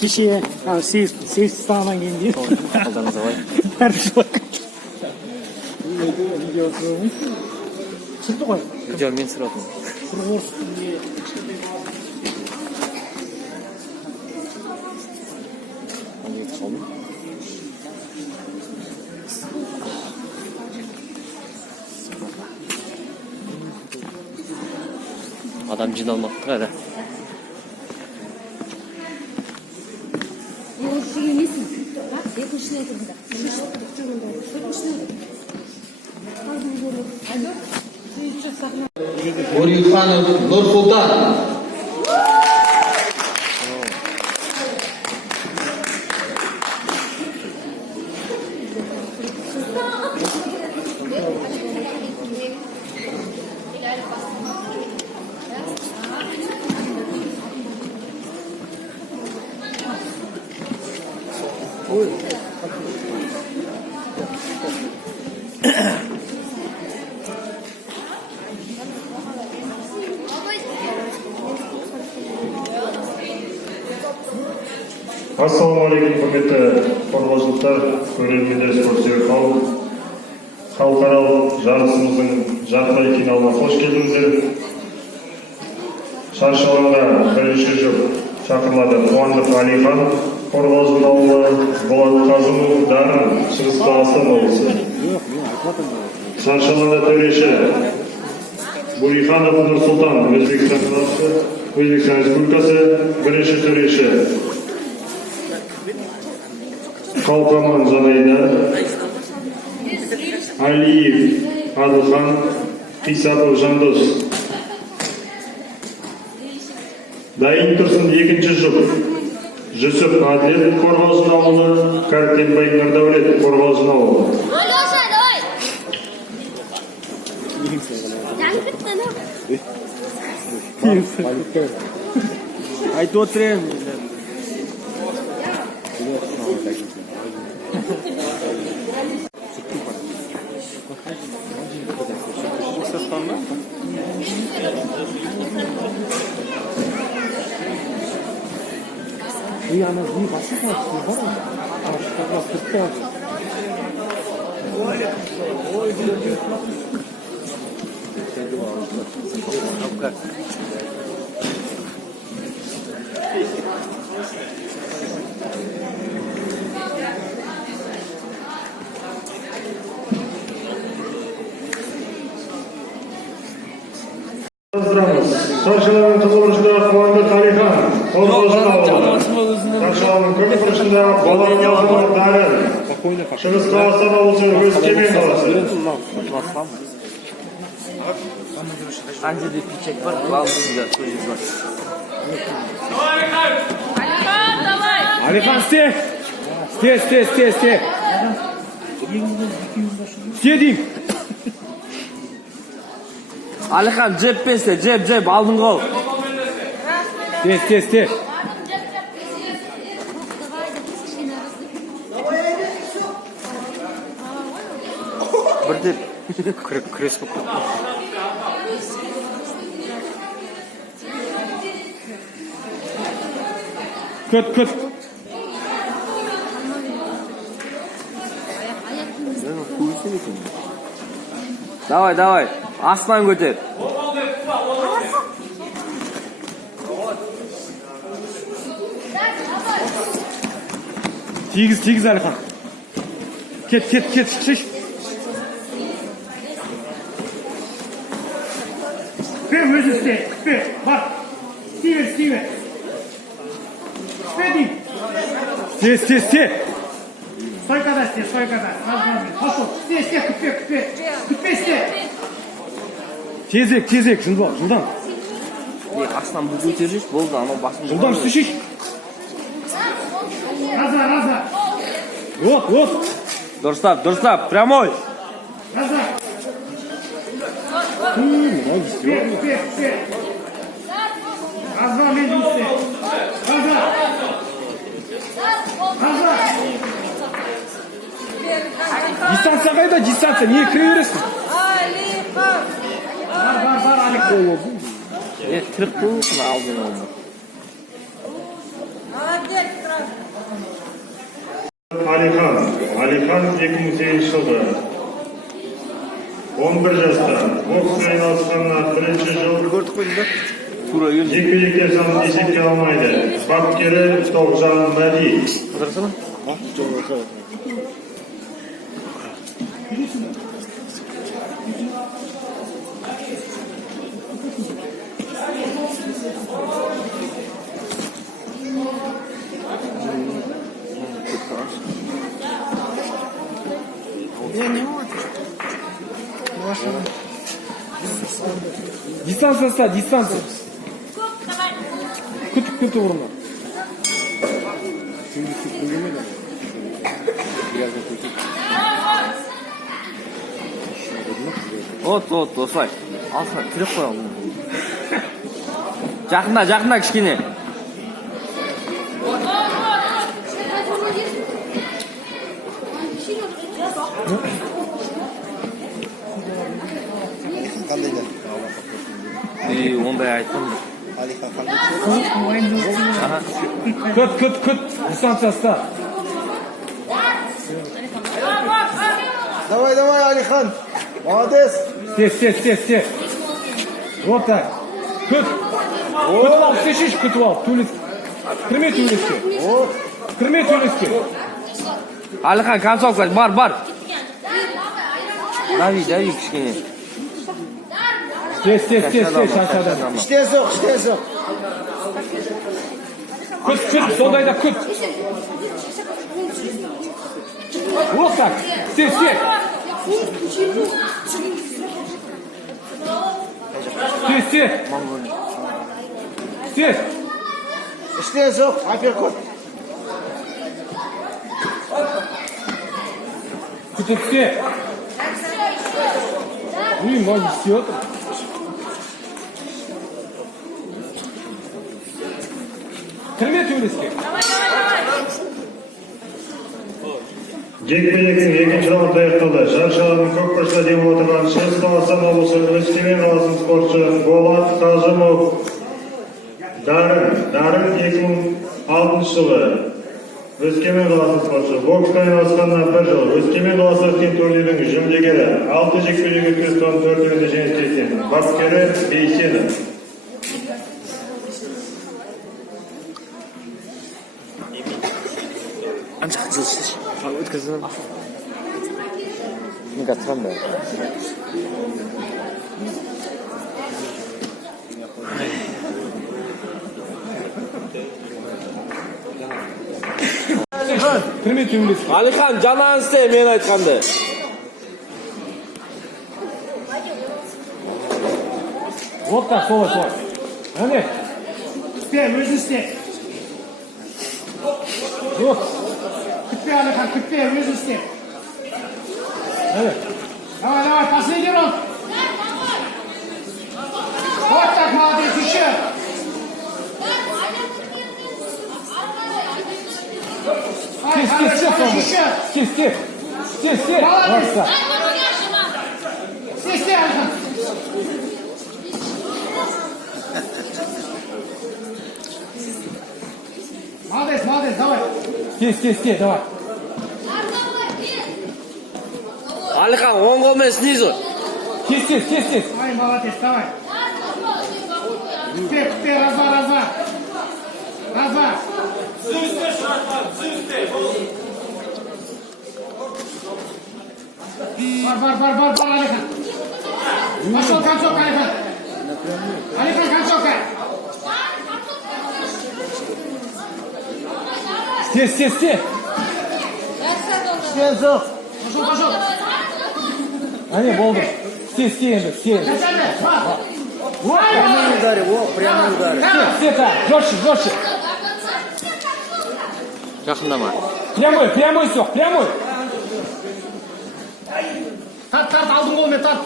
Kişiye seyis sağlanan geldi. Aldanız avay. Her şey bak. Çıktı koy. Güzel men sıradım. Adam jиналмапты кайда. Nurxanov Nursulton. Ассалаумағалейкум, құрметті қорғаушылықтар, көрермендер, спортсүйер қауым. Халықаралық жарысымыздың жартылай финалына қош келдіңіздер. Шаршы алаңға бірінші жұп шақырылады. Қуандық Алихан, Қорғалжын ауылы, Болат Қазымов, Дарын, Шығыс Қазақстан облысы. Шаршы алаңда төреші Буриханов Нұрсұлтан, Өзбекстан Республикасы, бірінші төреші Қалқаман Жанайда, Алиев Адылхан, Қисапов Жандос. Дайын тұрсын екінші жұп. Жүсіп Адлет Қорғалжын ауылы, Кәртенбай Нұрдәулет Қорғалжын ауылы. Алёша, давай! Айтып отырмын. И она не басит, Шаршылардың қызылышында Қуандық Алихан, Қорғалжын ауылы. Шаршылардың көкбұрышында Болат Қазымов, Дарын, Шығыс Қазақстан облысы, Өскемен қаласы. Анжеде пичек бар, балдызда сөз бар. Алихан, давай! Алихан, сте! Сте! Сте дейм! Алихан, джеб песте, джеб, алдыңғы ол. Сте! Бір деп, күрес көп. Көт! Давай, астан көтер. Тигіз Алихан. Кет, шиш. Күпе өзі істе, күпе, бар. Стиве. Күпе дейм. Сте. Стойкада. Пошел. Сте, күпе сте. Тезек, жылдан. Астан бұл көтершіш, болды, анау басын. Жылдан үстішіш. Раза. Вот. Дұрыстап, прямой. Раза. Дистанция қайда? Дистанция. Неге кіре бересің? Алихан. Бар, Алик. Тірік болсын алдын oldu. Молодец, Крас. Алихан 2008 жылғы 11 жаста бокспен айналысқанына бірінші жыл Тура ел. жекпе-жектер санын есепке алмайды. Бапкері Тоғжан Мәди. Дистанция, дистанция. Күт орынға. От, осылай. Алсына тірек қойалым. Жақында кішкене. Ондай айтқан. Күт. Дистанцияста. Давай, Алихан. Молодец. Сте. Вот так. Күт. Күтіп ал, шеш, күтіп ал. Кірме төйлеске. Алихан, концовка, бар. Дави, кішкене. Сте, шашадан. Іштен соқ. Күт, сондайда күт. Вот так. Сте. Іштен соқ. Апперкот. Күтіп сте. Ноги істеп отыр. Кірме төйлеске. Жекпе-жектің екінші раунды аяқталды. Шаршалардың көк бұрышта деміп отырған Шығыс Қазақстан облысы Өскемен қаласының спортшы Болат Қажымов Дарын 2006 жылы Өскемен қаласының спортшы бокспен айналысқанына 1 жыл. Өскемен қаласы кен турнирінің жүлдегері 6 жекпе-жек өткізген 4-інде жеңіске жеткен. Бапкері Бейсенов. Өткіздің. Мен қатырам бәрі. Кірме төйлеске. Алихан, жанан істе, мен айтқанды. Вот так, солай. Әне. Өзі істе. Вот. Күтпе, Алихан, өзі істе. Давай, последний раунд. Вот так, молодец, еще. Сте. Молодец. Сте, Алихан. Молодец, давай. Сте, давай. Алихан, оң қолмен снизу. Сте. Ай, молодец, давай. Күтпе, разва. Бар, Алихан. Пошел концовка, Алихан. Концовка. Сте. Іштен соқ. Пошел. Әне, болды. Сте. Прямой удар. Сте, жестче. Жақындама. Прямой соқ, прямой. Тарт, алдың қолмен тарт.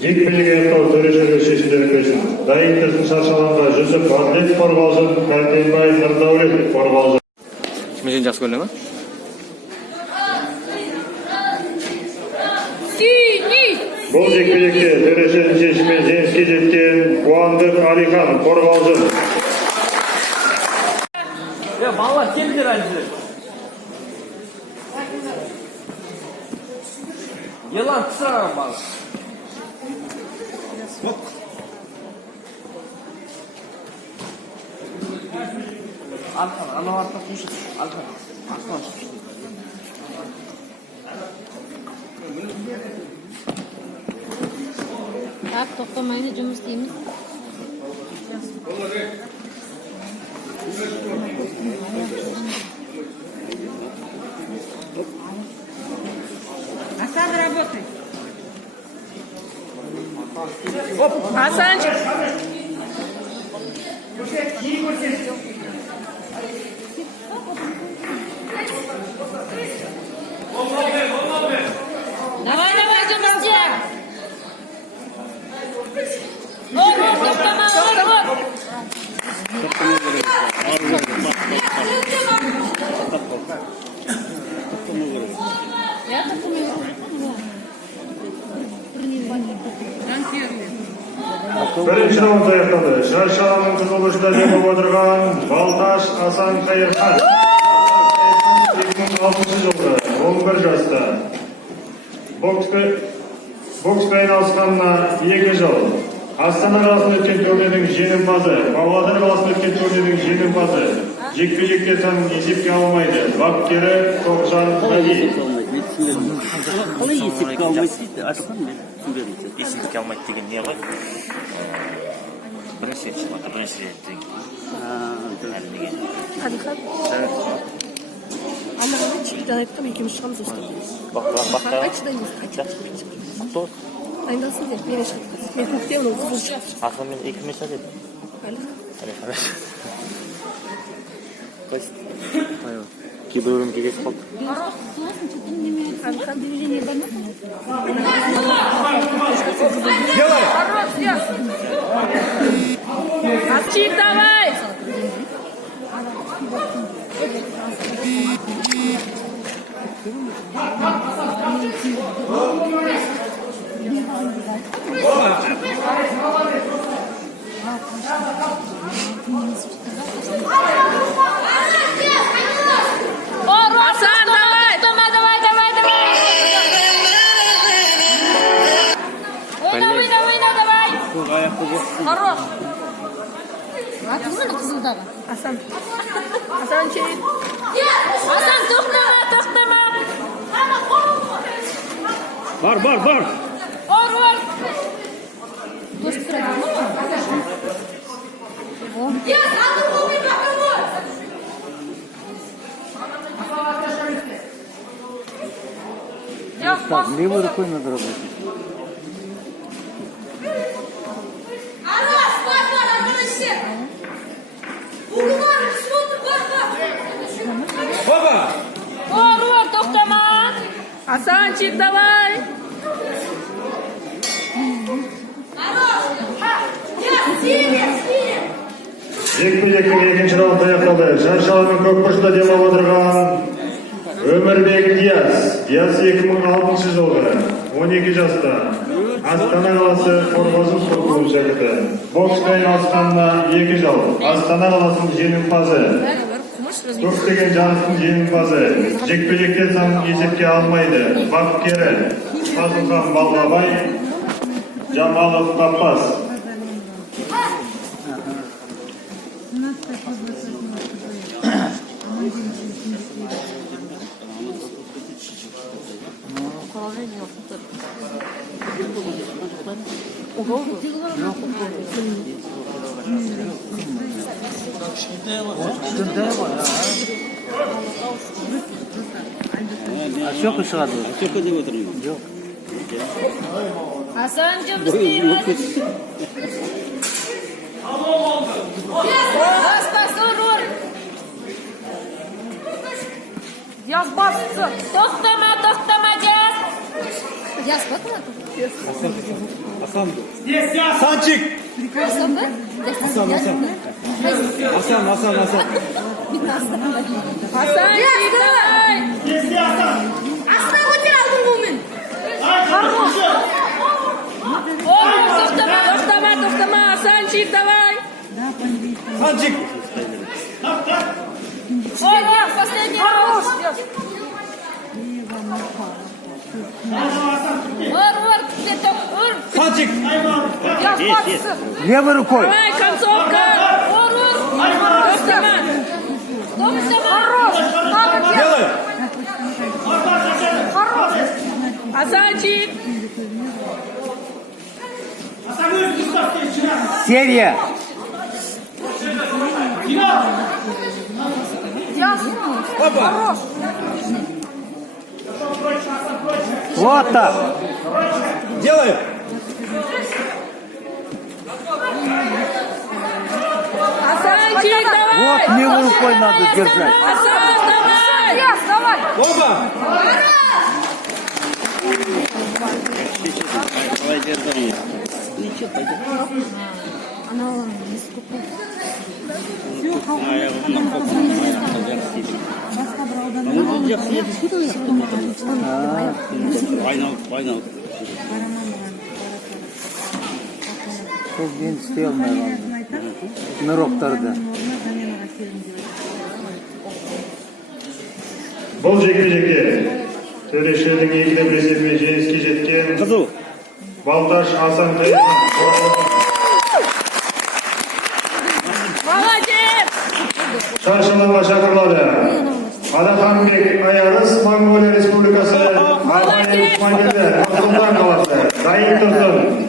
Жекпе-жек аяқталып төрешілер шешімдер берсін. Дайын тұрсын шаршаланға Жүсіп Атлет қорғалжын, Кәртенбай Нұрдәулет қорғалжын. Мен жақсы көрінемін. Бұл жекпе-жекте төрешілер шешімімен жеңіске жеткен Қуандық Алихан қорғалжын. Балалар келдер әлі. Елан қысыраған бала. Алхан, анау артқа қушық. Алхан, артынан шықшы. Так, тоқтамайды жұмыс істейміз. Асан, работай. Асанчик. Давай, давай, жұмыс істе. Ор, тоқтама, ор. Я тоқтамай. Бірінші раунд аяқталды. Шаршаланың қызылышында жеңіп отырған Балташ Асан Қайырхан. 2006 жылғы 11 жаста. Бокспен айналысқанына 2 жыл. Астана қаласында өткен турнирдің жеңімпазы, Павлодар қаласында өткен турнирдің жеңімпазы. Жекпе-жекте сан есепке алмайды. Бапкері Тоғжан Мәди. Қалай есепке алмайды дейді? Ашқан мен түсінбедім. Есепке алмайды деген не ғой? Бірінші рет шығады, бірінші рет деген. Әлі неге? Алихан. Анағында чекті айттым, екеуміз шығамыз осылай. Бақта. Айтшы да емес, айтшы. Кто? Дайындалсын деп, мен шығып. Мен көктем, ол қызы шығып. Ақыл мен екі мesa деді. Алихан. Қайсы? Кейбірім келесі қалды. Алихан движение бар ма? Чик, давай. Асан, давай. Давай. Ойна, давай. Хорош. Атыңын қызылдағы. Асан чейін. Асан, тоқтама. Бар. Ор. Дос тұрады ма? Левой рукой надо работать. Ор, тоқтама. Асанчик, давай. Жекпе-жектің екінші раунды аяқталды. Шаршаланың көкбұрышта демалып отырған Өмірбек Диас 2006 жылғы 12 жаста. Астана қаласы қорғалжын спорт шәкірті. Бокспен айналысқанына 2 жыл. Астана қаласының жеңімпазы. Көптеген жарыстың жеңімпазы. Жекпе-жекте сан есепке алмайды. Бапкері Қасымхан Балғабай, Жамалов Қаппас. Щека шығады. Щека деп отырмын. Жоқ. Асан жұмыс істейміз. Ор. Диас басты. Тоқтама, Диас. Yazmadın mı? Sançık. Hasan mı? Hasan. Hasan. Bir Hasan. Hasanchik, давай. Aslan ko'tar aldın bugün. To'xtama. Hasanchik, давай. Sançık. Орвар, последний раз. Орвар, ур. Sançık. Левой рукой. Давай, концовка. Орвар. То'xtama. Делай. Hasanchik. Серия. Опа. Вот так. Делай. Hasanchik, давай. Вот левой рукой надо держать. Hasan, давай. Опа. Давай держи. Ничего, пойдет. Final. Çok gen isteyalım herhalde. Nıroktarda. Бұл жекпе-жекте төрешілердің екіде бір есебімен жеңіске жеткен Қызу. Балташ Асан Молодец. шаршылауға шақырылады. Адаханбек Аярыс, Монголия Республикасы, Арнайы Усманерлер, Нұр-Сұлтан қаласы. Дайын тұрсын.